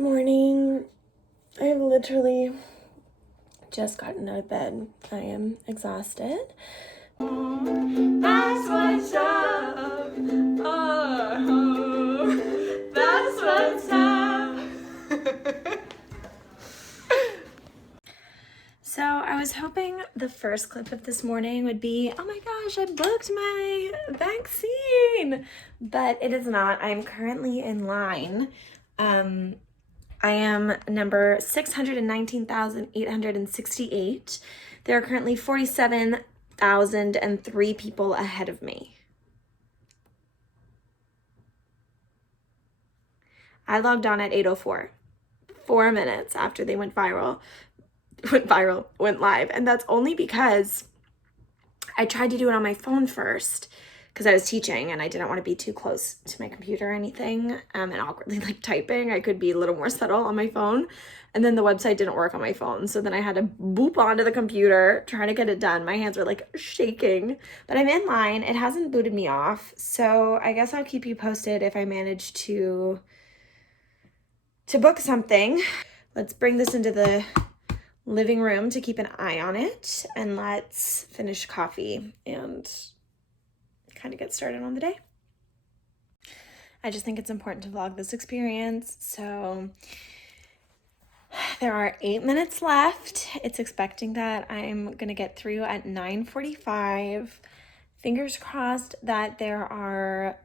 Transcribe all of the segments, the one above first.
Morning. I've literally just gotten out of bed. I am exhausted. That's what's up. Oh, that's what's up. So I was hoping the first clip of this morning would be, oh my gosh, I booked my vaccine, but it is not. I'm currently in line. I am number 619,868. There are currently 47,003 people ahead of me. I logged on at 8:04, 4 minutes after they went live. And that's only because I tried to do it on my phone first because I was teaching and I didn't want to be too close to my computer or anything and awkwardly like typing. I could be a little more subtle on my phone. And then the website didn't work on my phone. So then I had to boop onto the computer trying to get it done. My hands were like shaking, but I'm in line. It hasn't booted me off. So I guess I'll keep you posted if I manage to book something. Let's bring this into the living room to keep an eye on it, and let's finish coffee and kind of get started on the day. I just think it's important to vlog this experience. So there are 8 minutes left. It's expecting that I'm gonna get through at 9:45. Fingers crossed that there are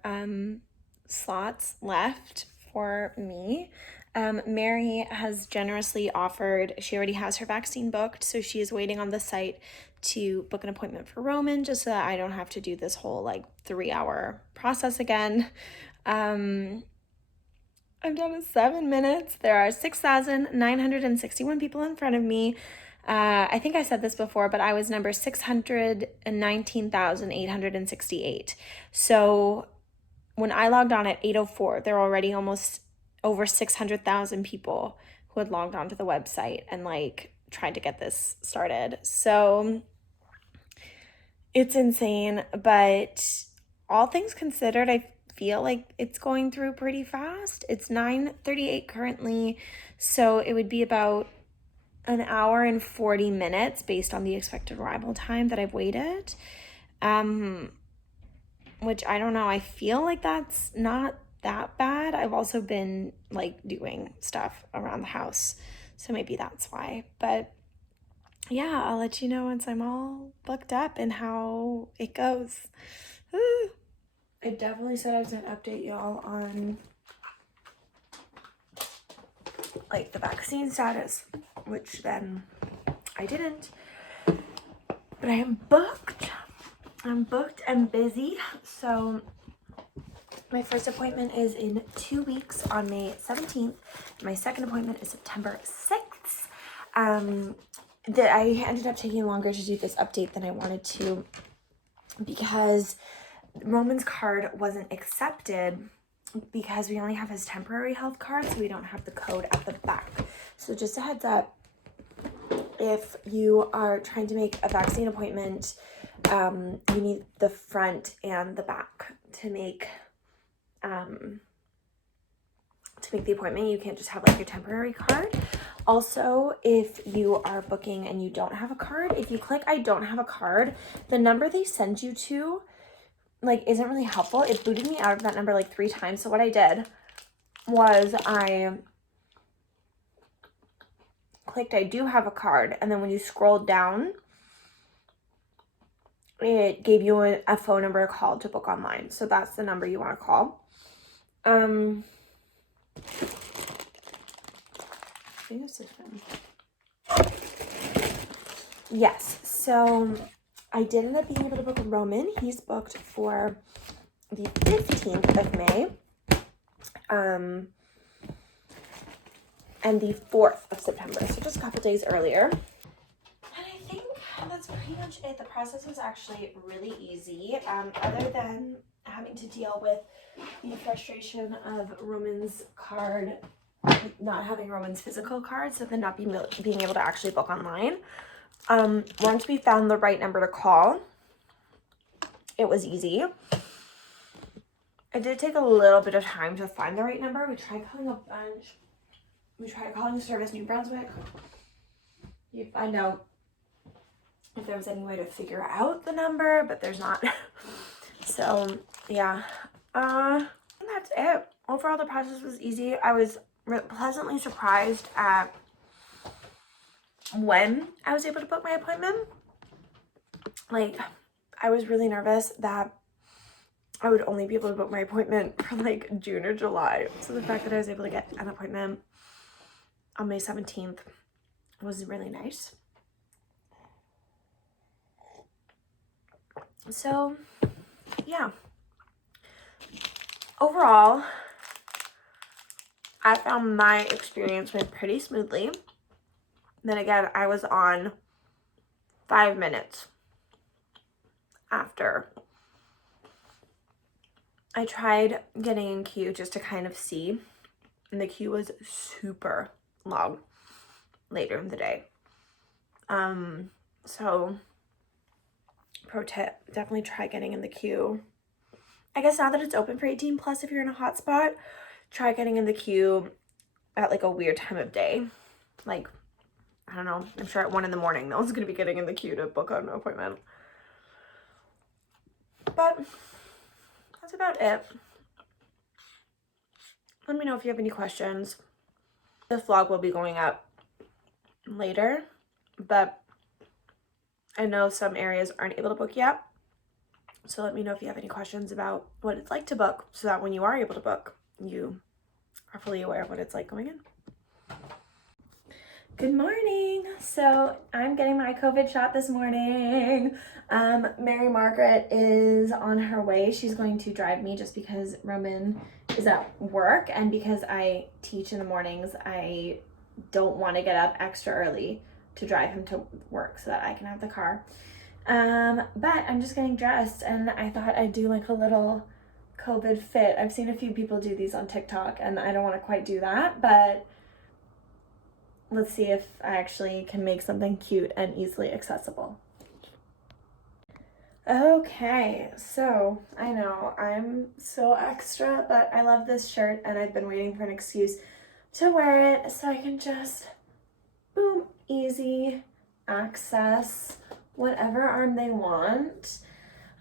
slots left for me. Mary has generously offered, she already has her vaccine booked, so she is waiting on the site to book an appointment for Roman just so that I don't have to do this whole like 3-hour process again. I'm down to 7 minutes. There are 6,961 people in front of me. I think I said this before, but I was number 619,868. So when I logged on at 8:04, there were already almost over 600,000 people who had logged onto the website and like tried to get this started. So it's insane, but all things considered, I feel like it's going through pretty fast. It's 9:38 currently, so it would be about an hour and 40 minutes based on the expected arrival time that I've waited. Which I don't know, I feel like that's not that bad. I've also been like doing stuff around the house, so maybe that's why. But yeah, I'll let you know once I'm all booked up and how it goes. I definitely said I was gonna update y'all on like the vaccine status, which then I didn't. But I am booked. I'm booked and busy. So my first appointment is in 2 weeks on May 17th. My second appointment is September 6th. That I ended up taking longer to do this update than I wanted to because Roman's card wasn't accepted because we only have his temporary health card, so we don't have the code at the back. So just a heads up, if you are trying to make a vaccine appointment, you need the front and the back to make the appointment. You can't just have like your temporary card. Also, if you are booking and you don't have a card, if you click I don't have a card, the number they send you to like isn't really helpful. It booted me out of that number like 3 times. So what I did was I clicked I do have a card, and then when you scroll down, it gave you a phone number to call to book online. So that's the number you want to call. I think it's this one. Yes, so I did end up being able to book Roman. He's booked for the 15th of May. And the 4th of September, so just a couple days earlier. And I think that's pretty much it. The process was actually really easy, other than having to deal with the frustration of Roman's card, not having Roman's physical card, so then not being able to actually book online. Once we found the right number to call, it was easy. It did take a little bit of time to find the right number. We tried calling a bunch. we tried calling Service New Brunswick. You find out if there was any way to figure out the number, but there's not. So yeah, and that's it. Overall, the process was easy. I was pleasantly surprised at when I was able to book my appointment. Like, I was really nervous that I would only be able to book my appointment for like June or July. So the fact that I was able to get an appointment on May 17th was really nice. So yeah, overall, I found my experience went pretty smoothly. Then again, I was on 5 minutes after. I tried getting in queue just to kind of see, and the queue was super long later in the day. So pro tip, definitely try getting in the queue. I guess now that it's open for 18 plus, if you're in a hot spot, try getting in the queue at like a weird time of day. Like, I don't know, I'm sure at 1 in the morning, no one's gonna be getting in the queue to book an appointment. But that's about it. Let me know if you have any questions. This vlog will be going up later, but I know some areas aren't able to book yet. So let me know if you have any questions about what it's like to book, so that when you are able to book, you are fully aware of what it's like going in. Good morning. So I'm getting my COVID shot this morning. Mary Margaret is on her way. She's going to drive me just because Roman is at work, and because I teach in the mornings, I don't want to get up extra early to drive him to work so that I can have the car. But I'm just getting dressed, and I thought I'd do like a little COVID fit. I've seen a few people do these on TikTok, and I don't want to quite do that, but let's see if I actually can make something cute and easily accessible. Okay, so I know I'm so extra, but I love this shirt and I've been waiting for an excuse to wear it so I can just, boom, easy access whatever arm they want.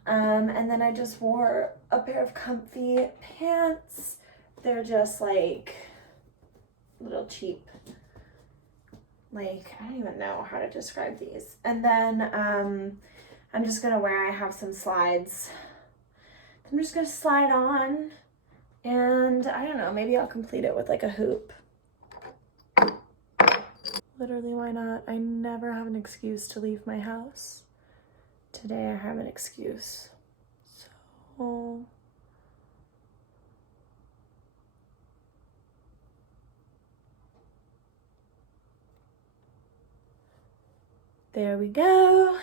And then I just wore a pair of comfy pants. They're just like little cheap, like, I don't even know how to describe these. And then I'm just gonna wear, I have some slides. I'm just gonna slide on, and I don't know, maybe I'll complete it with like a hoop. Literally, why not? I never have an excuse to leave my house. Today I have an excuse. So there we go.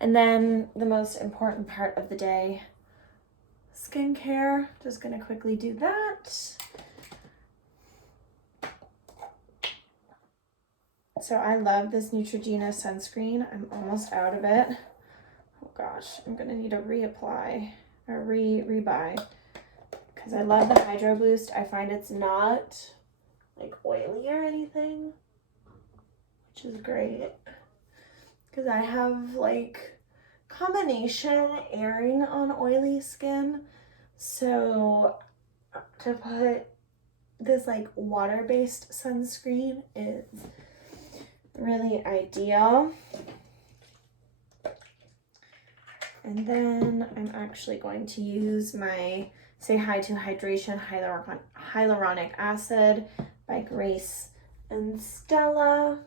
And then the most important part of the day, skincare. Just gonna quickly do that. So I love this Neutrogena sunscreen. I'm almost out of it. Oh gosh, I'm gonna need to reapply or rebuy, because I love the Hydro Boost. I find it's not like oily or anything, which is great, because I have like combination airing on oily skin. So to put this like water-based sunscreen is really ideal. And then I'm actually going to use my Say Hi to Hydration Hyaluronic Acid by Grace and Stella.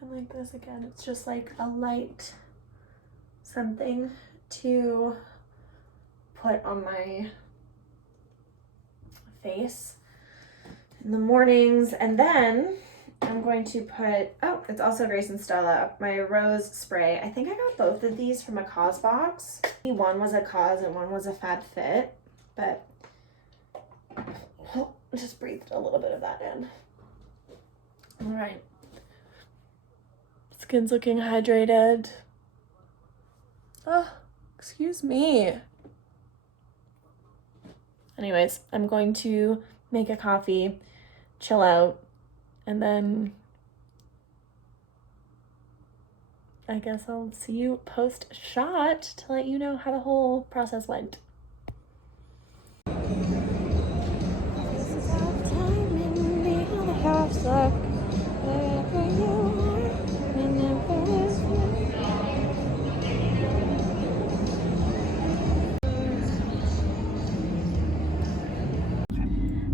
I like this again. It's just like a light something to put on my face in the mornings. And then I'm going to put, oh, it's also Grace and Stella, my rose spray. I think I got both of these from a Cause box. One was a Cause and one was a Fab Fit, but I'll just breathed a little bit of that in. All right. Skin's looking hydrated. Oh, Excuse me. Anyways, I'm going to make a coffee, chill out, and then I guess I'll see you post-shot to let you know how the whole process went. This is how time and the other halves look. Wherever you are, whenever it's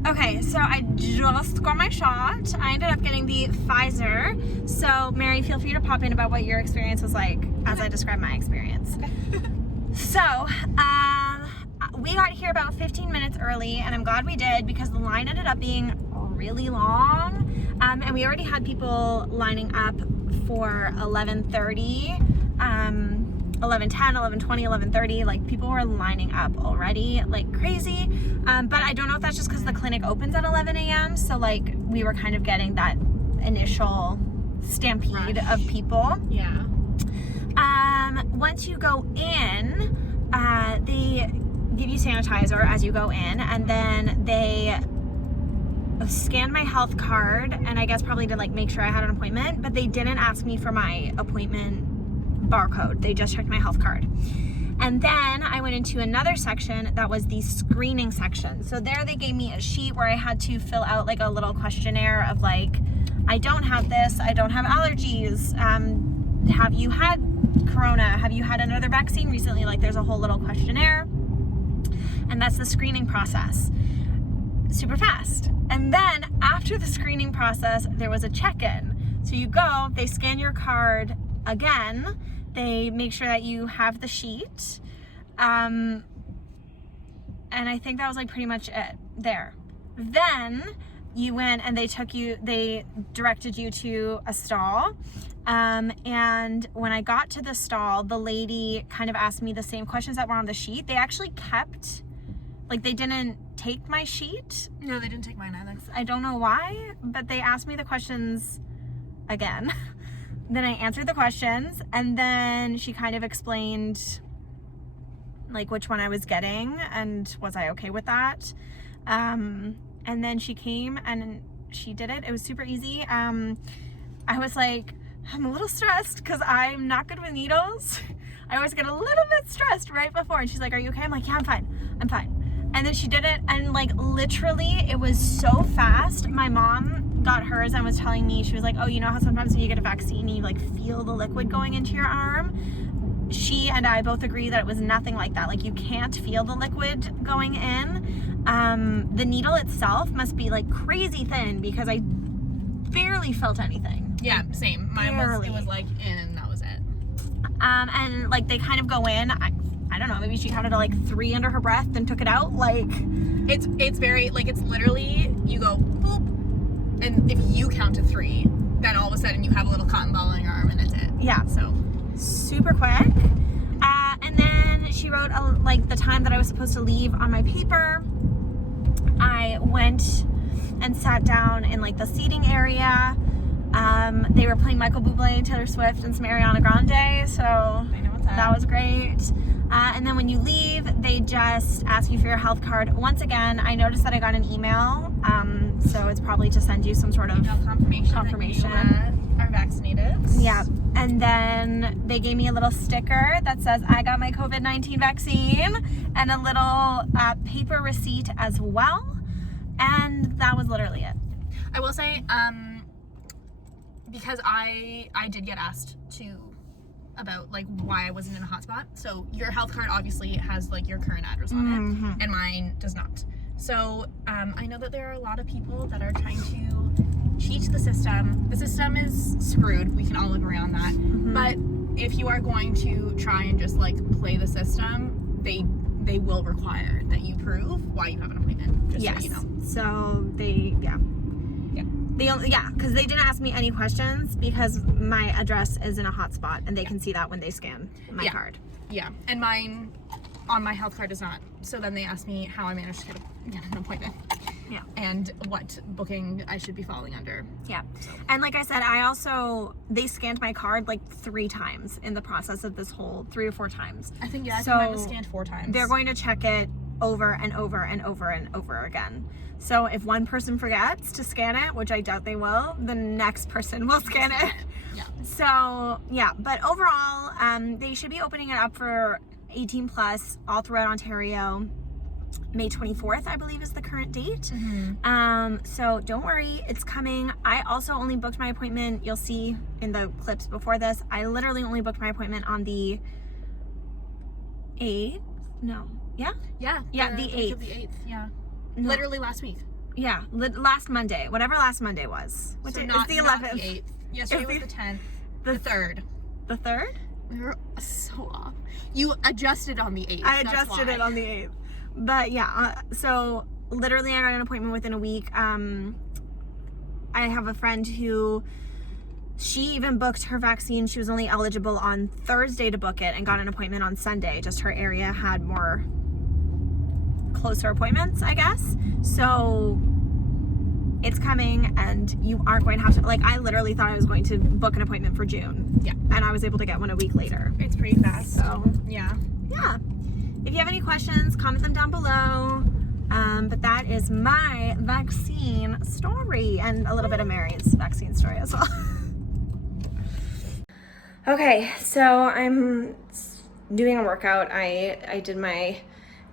Okay, so I just got my shot. I ended up getting the Pfizer. So, Mary, feel free to pop in about what your experience was like as I describe my experience. So, we got here about 15 minutes early, and I'm glad we did because the line ended up being really long. And we already had people lining up for 11:30. 11:10, 11:20, 11:30, like people were lining up already like crazy. But I don't know if that's just because the clinic opens at 11 a.m. So like we were kind of getting that initial stampede of people. Yeah. Once you go in, they give you sanitizer as you go in, and then they scanned my health card, and I guess probably to like make sure I had an appointment, but they didn't ask me for my appointment barcode. They just checked my health card. And then I went into another section that was the screening section. So there they gave me a sheet where I had to fill out like a little questionnaire of like, I don't have this, I don't have allergies, have you had corona, have you had another vaccine recently? Like there's a whole little questionnaire, and that's the screening process. Super fast. And then after the screening process, there was a check-in. So you go, they scan your card again, they make sure that you have the sheet, and I think that was like pretty much it there. Then you went and they directed you to a stall, and when I got to the stall, the lady kind of asked me the same questions that were on the sheet. They actually kept, like they didn't take my sheet. No, they didn't take mine either. I don't know why, but they asked me the questions again. Then I answered the questions, and then she kind of explained like which one I was getting and was I okay with that. And then she came and she did it. It was super easy. I was like, I'm a little stressed because I'm not good with needles. I always get a little bit stressed right before, and she's like, are you okay? I'm like, yeah, I'm fine. And then she did it, and like literally it was so fast. My mom got hers and was telling me, she was like, oh, you know how sometimes when you get a vaccine you like feel the liquid going into your arm? She and I both agree that it was nothing like that. Like you can't feel the liquid going in. The needle itself must be like crazy thin because I barely felt anything. Yeah, same. Mine was, it was like in and that was it. And like they kind of go in, I don't know, maybe she counted to like 3 under her breath and took it out. Like it's very like, it's literally you go boop, and if you count to 3, then all of a sudden you have a little cotton ball on your arm and it's it. Yeah, so super quick. And then she wrote like the time that I was supposed to leave on my paper. I went and sat down in like the seating area. They were playing Michael Bublé, Taylor Swift, and some Ariana Grande, so I know what's that was great. And then when you leave, they just ask you for your health card. Once again, I noticed that I got an email, so it's probably to send you some sort of confirmation that you are vaccinated. Yeah, and then they gave me a little sticker that says I got my COVID-19 vaccine, and a little paper receipt as well, and that was literally it. I will say, because I did get asked about like why I wasn't in a hotspot. So your health card obviously has like your current address on it, and mine does not. So I know that there are a lot of people that are trying to cheat the system. The system is screwed. We can all agree on that. But if you are going to try and just like play the system, they will require that you prove why you have an appointment. Just so you know. So they, because they didn't ask me any questions because my address is in a hotspot, and they can see that when they scan my card. Yeah, and mine on my health card does not. So then they asked me how I managed to get an appointment. Yeah. and what booking I should be falling under. Yeah. So. And like I said, they scanned my card like 3 times in the process of this whole 3 or 4 times. I think mine was scanned 4 times. They're going to check it over and over and over and over again. So if one person forgets to scan it, which I doubt they will, the next person will scan it. Yeah. So yeah, but overall, they should be opening it up for 18 plus all throughout Ontario. May 24th, I believe, is the current date. So don't worry, it's coming. I also only booked my appointment. You'll see in the clips before this, I literally only booked my appointment on the 8th. No. Yeah? Yeah. The 8th. The 8th, yeah. No. Literally last week. Yeah, last Monday, whatever last Monday was. Which So is not the 11th. Not the 8th. Yesterday was the 10th. The 3rd. The 3rd? We were so off. You adjusted on the 8th. I adjusted it on the 8th. But yeah, so literally I got an appointment within a week. I have a friend who, she even booked her vaccine. She was only eligible on Thursday to book it and got an appointment on Sunday. Just her area had more closer appointments, I guess. So it's coming, and you aren't going to have to, like, I literally thought I was going to book an appointment for June. Yeah. And I was able to get one a week later. It's pretty fast. So yeah. If you have any questions, comment them down below. But that is my vaccine story, and a little bit of Mary's vaccine story as well. Okay, so I'm doing a workout. I did my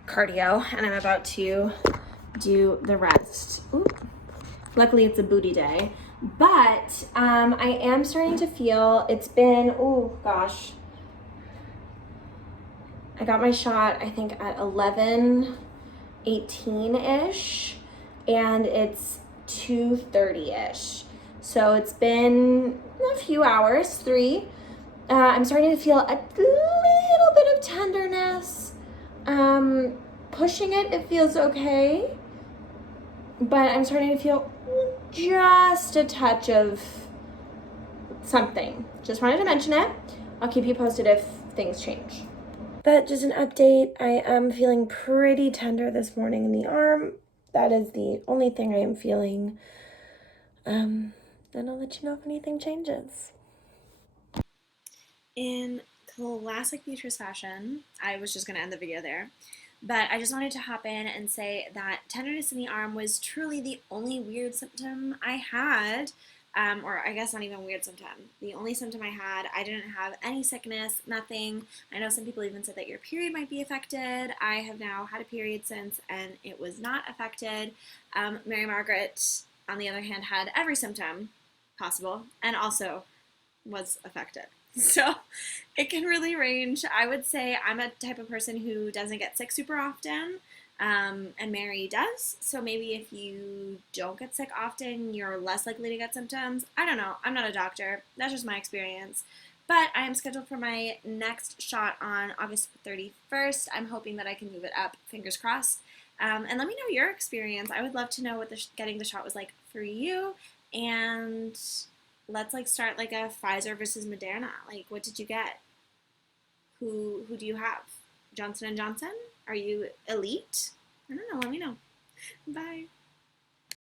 cardio, and I'm about to do the rest. Ooh. Luckily, it's a booty day. But I am starting to feel, it's been, oh gosh, I got my shot, I think, at 11:18-ish, and it's 2:30-ish. So it's been a few hours, 3. I'm starting to feel a little bit of tenderness. Pushing it feels okay, but I'm starting to feel just a touch of something. Just wanted to mention it. I'll keep you posted if things change. But just an update, I am feeling pretty tender this morning in the arm. That is the only thing I am feeling. Then I'll let you know if anything changes. In classic Beatrice fashion, I was just going to end the video there. But I just wanted to hop in and say that tenderness in the arm was truly the only weird symptom I had. Or I guess not even weird symptom. The only symptom I had, I didn't have any sickness, nothing. I know some people even said that your period might be affected. I have now had a period since, and it was not affected. Mary Margaret, on the other hand, had every symptom possible and also was affected. So it can really range. I would say I'm a type of person who doesn't get sick super often. And Mary does, so maybe if you don't get sick often, you're less likely to get symptoms. I don't know. I'm not a doctor. That's just my experience. But I am scheduled for my next shot on August 31st. I'm hoping that I can move it up. Fingers crossed. And let me know your experience. I would love to know what getting the shot was like for you. And let's start a Pfizer versus Moderna. What did you get? Who do you have? Johnson & Johnson? Are you elite? I don't know. Let me know. Bye.